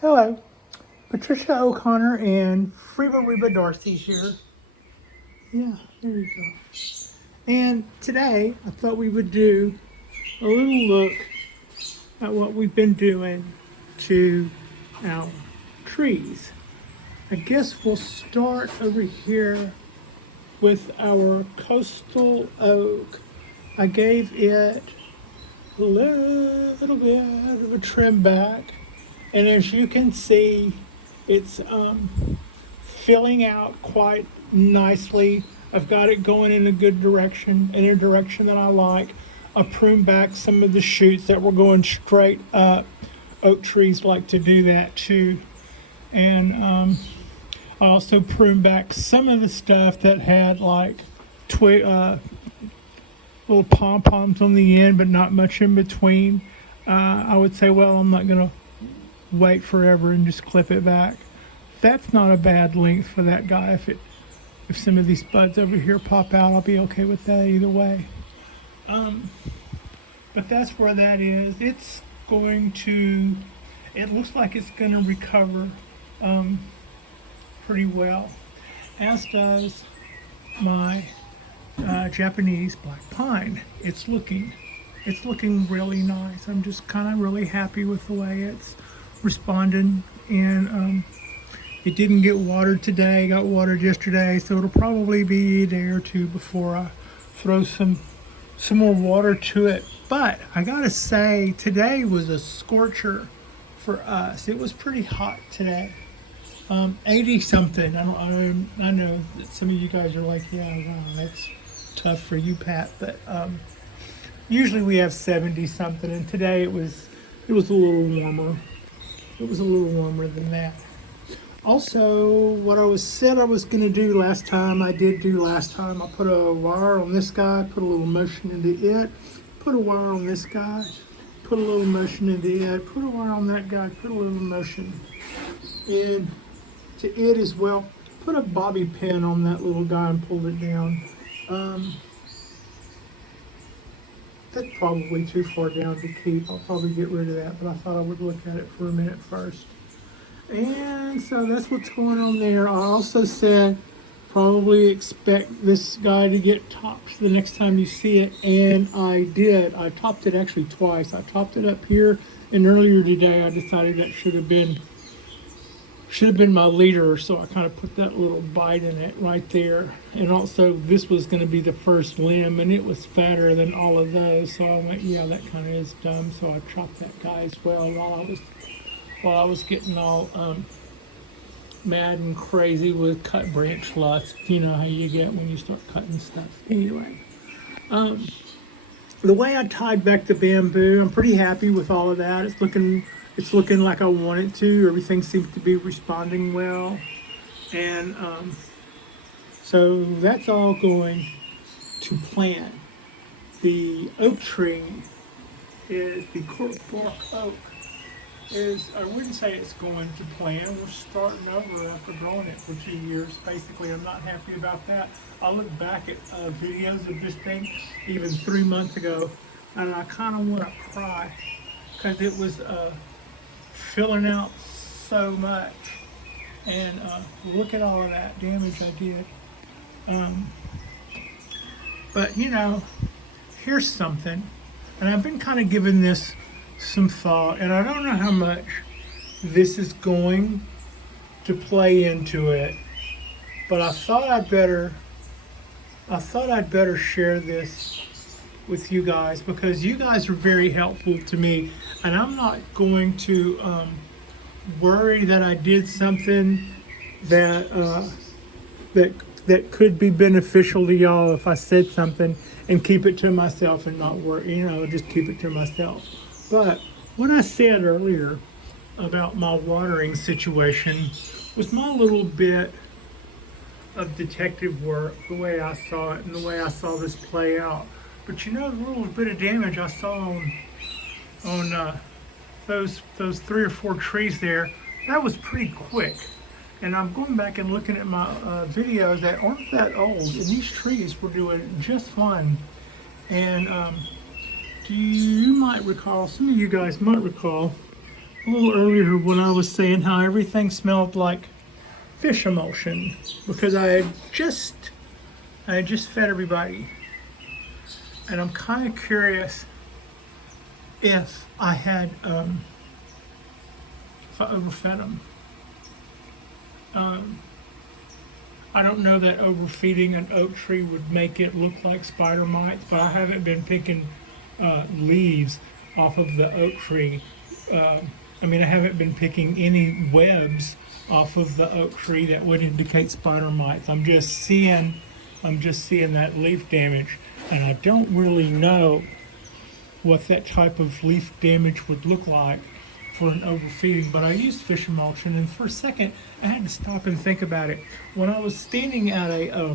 Hello, Patricia O'Connor and Reba Darcy here. Yeah, there you go. And today I thought we would do a little look at what we've been doing to our trees. I guess we'll start over here with our coastal oak. I gave it a little bit of a trim back, and as you can see, it's filling out quite nicely. I've got it going in a good direction, in a direction that I like. I pruned back some of the shoots that were going straight up. Oak trees like to do that too. And I also pruned back some of the stuff that had like twig, little pom-poms on the end, but not much in between. I would say, well, I'm not going to wait forever and just clip it back. That's not a bad length for that guy. If some of these buds over here pop out, I'll be okay with that either way. But that's where that is. It's going to, it looks like it's going to recover pretty well, as does my Japanese black pine. It's looking really nice. I'm just kind of really happy with the way it's responding, and it didn't get watered today. Got watered yesterday, so it'll probably be a day or two before I throw some more water to it. But I gotta say, today was a scorcher for us. It was pretty hot today. 80 something. I know that some of you guys are like, yeah, wow, that's tough for you, Pat. But usually we have 70 something, and today it was a little warmer. It was a little warmer than that. Also, what I said I was going to do last time, I did do last time. I put a wire on this guy, put a little motion into it, put a wire on this guy, put a little motion into it, put a wire on that guy, put a little motion in to it as well. Put a bobby pin on that little guy and pulled it down. That's probably too far down to keep. I'll probably get rid of that, but I thought I would look at it for a minute first. And so that's what's going on there. I also said probably expect this guy to get topped the next time you see it, and I did. I topped it actually twice. I topped it up here, and earlier today I decided that should have been my leader, so I kind of put that little bite in it right there. And also this was going to be the first limb, and it was fatter than all of those, so I went, yeah, that kind of is dumb. So I chopped that guy as well while I was getting all mad and crazy with cut branch lust. You know how you get when you start cutting stuff. Anyway, the way I tied back the bamboo, I'm pretty happy with all of that. It's looking like I want it to. Everything seems to be responding well. And so that's all going to plan. The oak tree is the Cork Bark Oak. I wouldn't say it's going to plan. We're starting over after growing it for 2 years. Basically, I'm not happy about that. I look back at videos of this thing even 3 months ago, and I kind of want to cry because it was filling out so much. And look at all of that damage I did. But you know, here's something, and I've been kind of giving this some thought, and I don't know how much this is going to play into it, but I thought I'd better share this with you guys because you guys are very helpful to me, and I'm not going to worry that I did something that that could be beneficial to y'all if I said something and keep it to myself and not worry, just keep it to myself. But what I said earlier about my watering situation was my little bit of detective work, the way I saw it and the way I saw this play out. But the little bit of damage I saw on those 3 or 4 trees there, that was pretty quick. And I'm going back and looking at my videos that aren't that old, and these trees were doing just fine. And you might recall, some of you guys might recall, a little earlier when I was saying how everything smelled like fish emulsion because I had just fed everybody, and I'm kind of curious if I had if I overfed them. I don't know that overfeeding an oak tree would make it look like spider mites, but I haven't been picking leaves off of the oak tree. I mean, I haven't been picking any webs off of the oak tree that would indicate spider mites. I'm just seeing that leaf damage, and I don't really know what that type of leaf damage would look like for an overfeeding. But I used fish emulsion, and for a second, I had to stop and think about it. When I was standing at a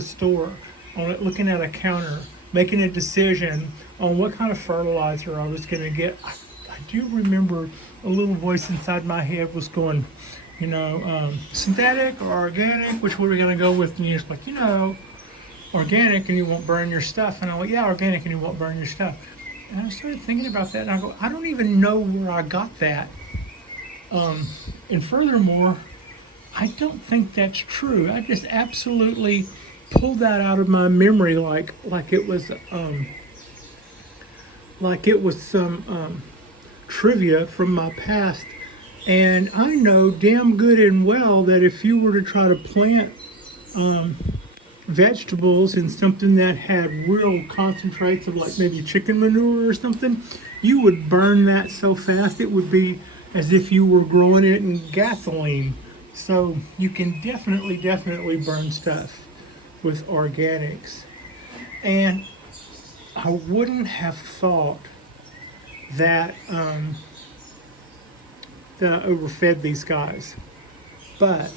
store, looking at a counter, making a decision on what kind of fertilizer I was going to get, I do remember a little voice inside my head was going, synthetic or organic, which were we going to go with? And you're just like, organic and you won't burn your stuff. And I went, yeah, organic and you won't burn your stuff. And I started thinking about that, and I go, I don't even know where I got that. And furthermore, I don't think that's true. I just absolutely pulled that out of my memory like it was some trivia from my past. And I know damn good and well that if you were to try to plant vegetables in something that had real concentrates of like maybe chicken manure or something, you would burn that so fast it would be as if you were growing it in gasoline. So you can definitely burn stuff with organics. And I wouldn't have thought that that I overfed these guys. But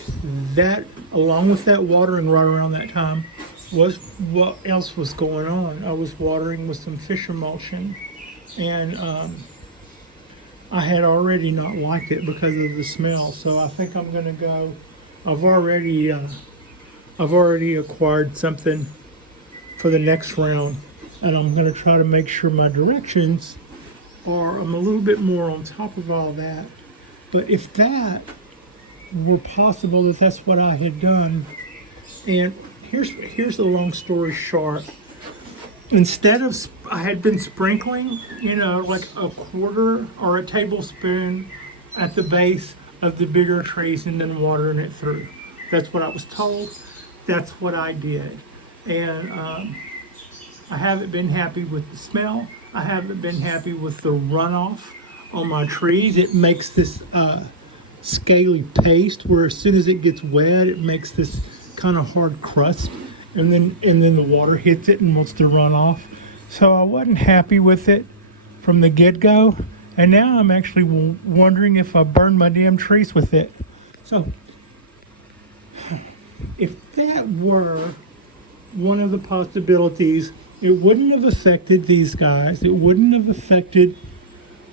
that, along with that watering right around that time, was what else was going on. I was watering with some fish emulsion, and I had already not liked it because of the smell. So I think I'm going to go. I've already acquired something for the next round, and I'm going to try to make sure my directions are. I'm a little bit more on top of all that. But if that were possible, that that's what I had done, and here's the long story short. Instead of I had been sprinkling, like a quarter or a tablespoon at the base of the bigger trees and then watering it through. That's what I was told. That's what I did, and I haven't been happy with the smell. I haven't been happy with the runoff on my trees. It makes this scaly paste where as soon as it gets wet it makes this kind of hard crust, and then the water hits it and wants to run off. So I wasn't happy with it from the get-go, and now I'm actually wondering if I burned my damn trees with it. So if that were one of the possibilities, it wouldn't have affected these guys. It wouldn't have affected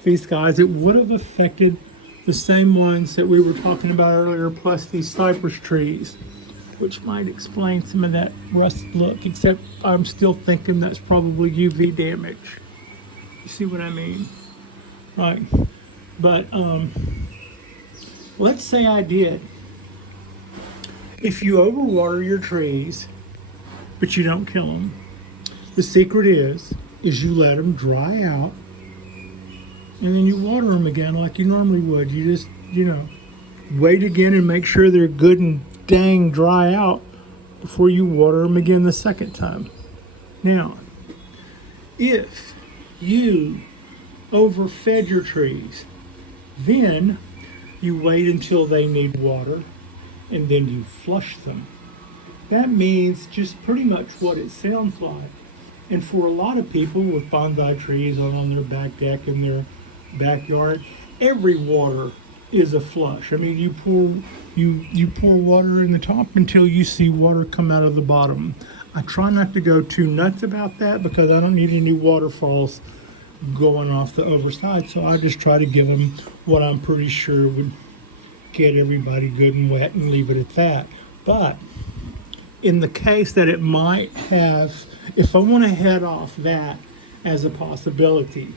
these guys. It would have affected the same ones that we were talking about earlier, plus these cypress trees, which might explain some of that rust look, except I'm still thinking that's probably UV damage. You see what I mean? Right. But let's say I did. If you overwater your trees, but you don't kill them, the secret is you let them dry out, and then you water them again like you normally would. You just, wait again and make sure they're good and dang dry out before you water them again the second time. Now, if you overfed your trees, then you wait until they need water, and then you flush them. That means just pretty much what it sounds like. And for a lot of people with bonsai trees on their back deck in their backyard, every water is a flush. I mean, you pour water in the top until you see water come out of the bottom. I try not to go too nuts about that because I don't need any waterfalls going off the overside. So I just try to give them what I'm pretty sure would get everybody good and wet and leave it at that. But in the case that it might have, if I want to head off that as a possibility,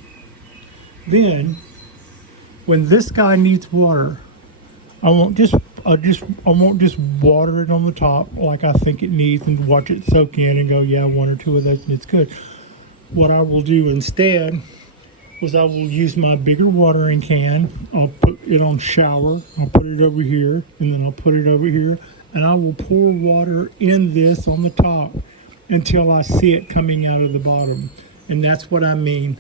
then when this guy needs water, I won't just water it on the top like I think it needs and watch it soak in and go, yeah, one or two of those and it's good. What I will do instead is I will use my bigger watering can. I'll put it on shower. I'll put it over here, and then I'll put it over here, and I will pour water in this on the top until I see it coming out of the bottom. And that's what I mean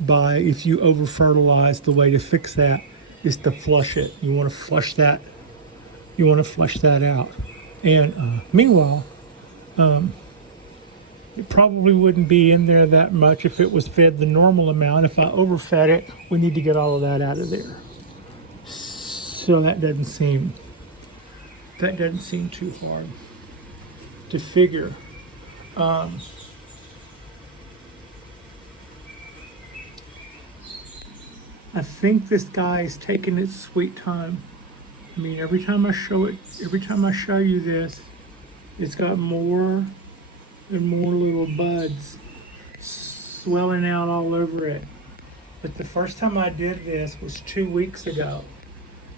by if you over fertilize, the way to fix that is to flush it. You want to flush that. You want to flush that out. And meanwhile, it probably wouldn't be in there that much if it was fed the normal amount. If I overfed it, we need to get all of that out of there. So that doesn't seem too hard to figure. I think this guy is taking its sweet time. I mean, every time I show you this, it's got more and more little buds swelling out all over it. But the first time I did this was 2 weeks ago,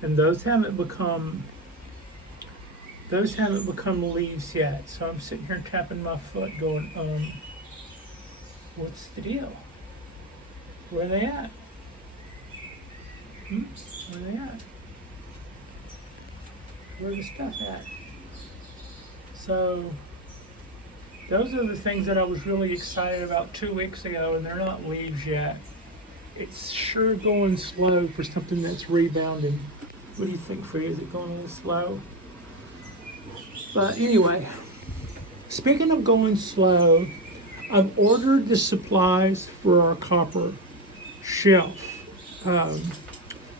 and those haven't become leaves yet. So I'm sitting here tapping my foot going, what's the deal? Where are they at? Where are they at? Where's the stuff at? So those are the things that I was really excited about 2 weeks ago, and they're not leaves yet. It's sure going slow for something that's rebounding. What do you think, Frida? Is it going a little slow? But anyway, speaking of going slow, I've ordered the supplies for our copper shelf.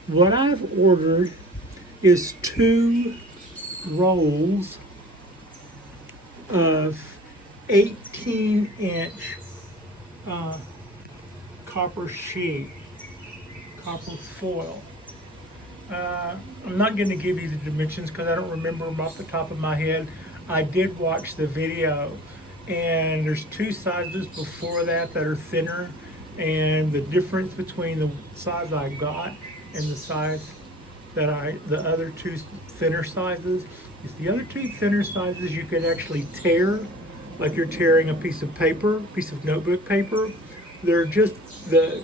What I've ordered is 2 rolls of 18-inch copper sheet, copper foil. I'm not going to give you the dimensions because I don't remember them off the top of my head. I did watch the video, and there's 2 sizes before that are thinner, and the difference between the size I got and the size that the other 2 thinner sizes is the other 2 thinner sizes you could actually tear, like you're tearing a piece of paper, piece of notebook paper. They're just the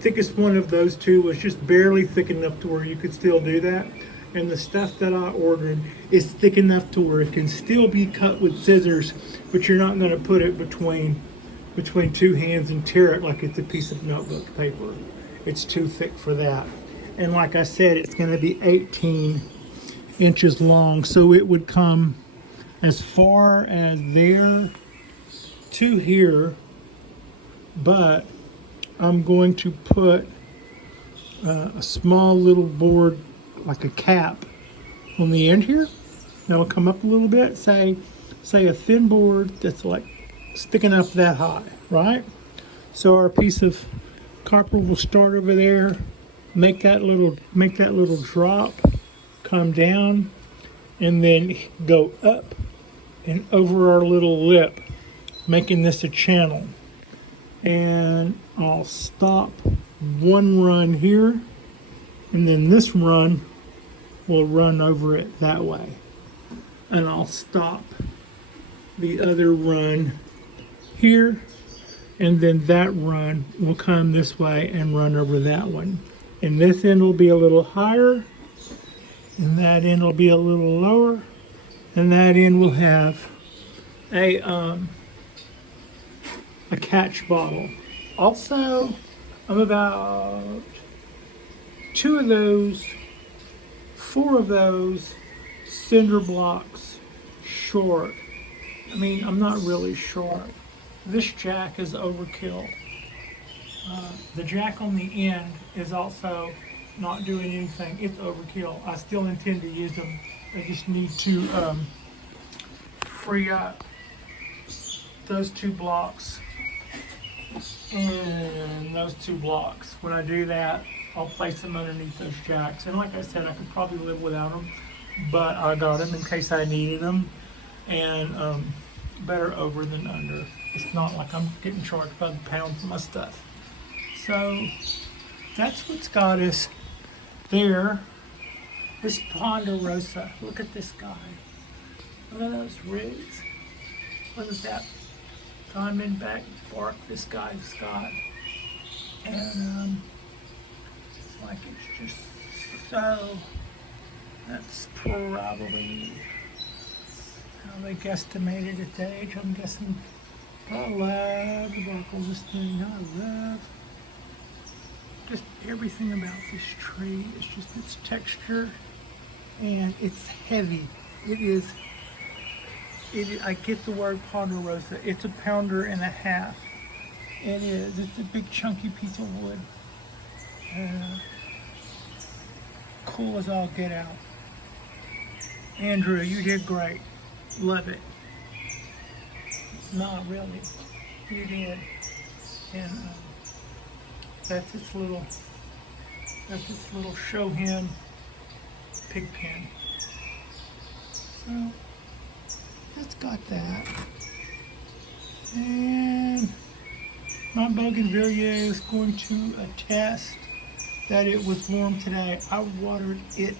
thickest one of those 2 was just barely thick enough to where you could still do that. And the stuff that I ordered is thick enough to where it can still be cut with scissors, but you're not going to put it between 2 hands and tear it like it's a piece of notebook paper. It's too thick for that. And like I said, it's going to be 18 inches long, so it would come as far as there to here, but I'm going to put a small little board, like a cap, on the end here. That'll come up a little bit, say a thin board that's like sticking up that high, right? So our piece of copper will start over there, make that little drop, come down, and then go up and over our little lip, making this a channel. And I'll stop one run here, and then this run will run over it that way. And I'll stop the other run here, and then that run will come this way and run over that one. And this end will be a little higher, and that end will be a little lower, and that end will have a catch bottle. Also, I'm about 4 of those cinder blocks short. I mean, I'm not really short. This jack is overkill. The jack on the end is also not doing anything. It's overkill. I still intend to use them. I just need to free up those 2 blocks and those 2 blocks. When I do that, I'll place them underneath those jacks. And like I said, I could probably live without them, but I got them in case I needed them. And better over than under. It's not like I'm getting charged by the pound for my stuff. So that's what's got us there. This ponderosa. Look at this guy. Look at those roots. Look at that diamondback bark this guy's got. And it's like it's just so, that's probably how they guesstimated its age. I'm guessing. I love the bark of this thing. I love just everything about this tree. It's just its texture, and it's heavy. It is. I get the word ponderosa. It's a pounder and a half. It is. It's a big chunky piece of wood. Cool as all get out. Andrew, you did great. Love it. No, really, you did. And that's its little show hen pig pen. So that's got that. And my bougainvillea is going to attest that it was warm today. I watered it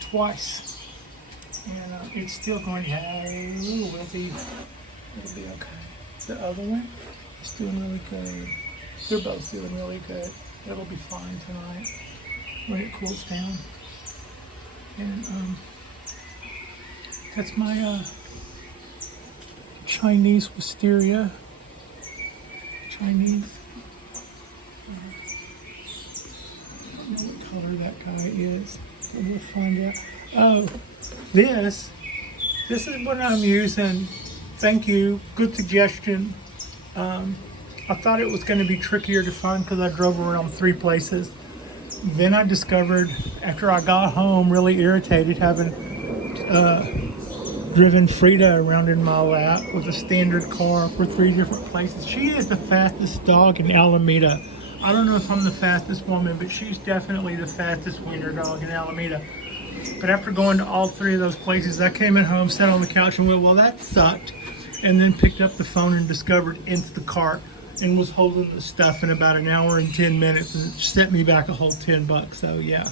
twice. And it's still going to have a little wilty. It'll be okay. The other one is doing really good. They're both doing really good. It'll be fine tonight when it cools down. And that's my Chinese wisteria. Chinese. I don't know what color that guy is, but we'll find out. Oh, this is what I'm using. Thank you. Good suggestion. I thought it was going to be trickier to find because I drove around 3 places. Then I discovered, after I got home, really irritated, having driven Frida around in my lap with a standard car for 3 different places. She is the fastest dog in Alameda. I don't know if I'm the fastest woman, but she's definitely the fastest wiener dog in Alameda. But after going to all 3 of those places, I came at home, sat on the couch and went, well, that sucked. And then picked up the phone and discovered Instacart and was holding the stuff in about an hour and 10 minutes, and it sent me back a whole $10. So yeah,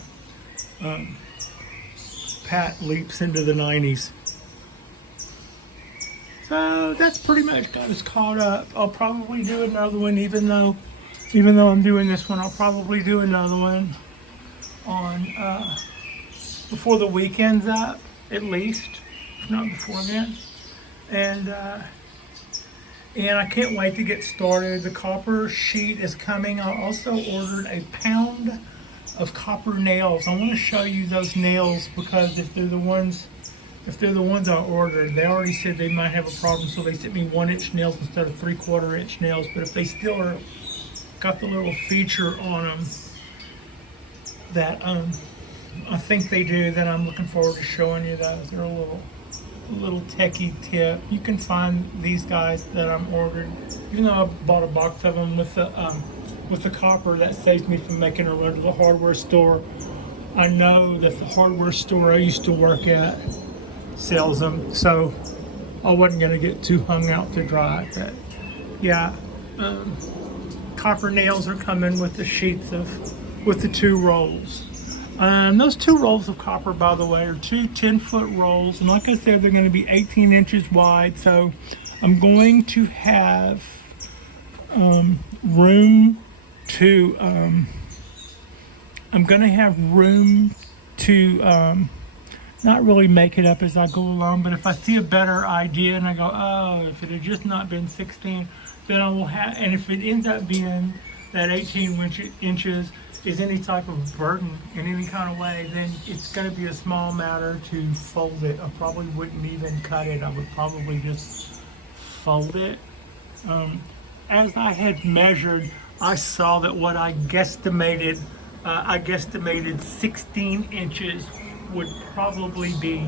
Pat leaps into the 90s. So that's pretty much got us caught up. I'll probably do another one, even though I'm doing this one, I'll probably do another one on before the weekend's up, at least, if not before then. And I can't wait to get started. The copper sheet is coming. I also ordered a pound of copper nails. I want to show you those nails because if they're the ones I ordered, they already said they might have a problem, so they sent me 1-inch nails instead of 3/4-inch nails. But if they still are got the little feature on them that I think they do, then I'm looking forward to showing you those. They're a little techie tip. You can find these guys that I'm ordering. Even though I bought a box of them with the copper, that saves me from making a run to the hardware store. I know that the hardware store I used to work at sells them, so I wasn't going to get too hung out to dry. But yeah, copper nails are coming with the sheets with the 2 rolls. Those 2 rolls of copper, by the way, are 2 10-foot rolls, and like I said, they're going to be 18 inches wide. So I'm going to have room to not really make it up as I go along, but if I see a better idea and I go, oh, if it had just not been 16, then I will have, and if it ends up being that 18 inches is any type of burden in any kind of way, then it's going to be a small matter to fold it. I probably wouldn't even cut it. I would probably just fold it. As I had measured, I saw that what I guesstimated 16 inches would probably be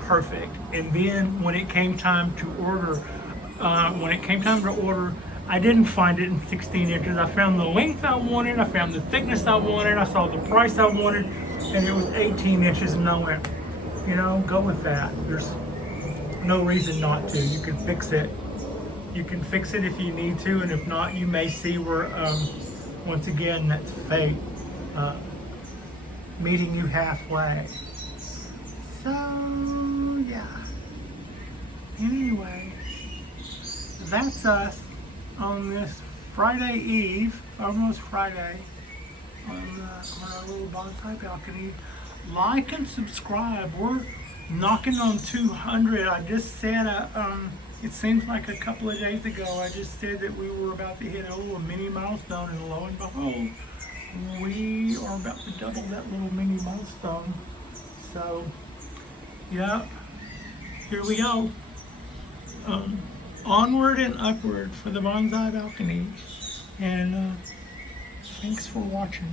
perfect. And then when it came time to order, I didn't find it in 16 inches. I found the length I wanted, I found the thickness I wanted, I saw the price I wanted, and it was 18 inches, and I went, go with that. There's no reason not to. You can fix it. You can fix it if you need to, and if not, you may see where once again, that's fate meeting you halfway. So, yeah. Anyway, that's us on this Friday Eve, almost Friday, on our little bonsai balcony. Like and subscribe. We're knocking on 200. I just said, it seems like a couple of days ago, I just said that we were about to hit a little mini milestone, and lo and behold, we are about to double that little mini milestone. So, yep, here we go. Onward and upward for the bonsai balcony. And thanks for watching.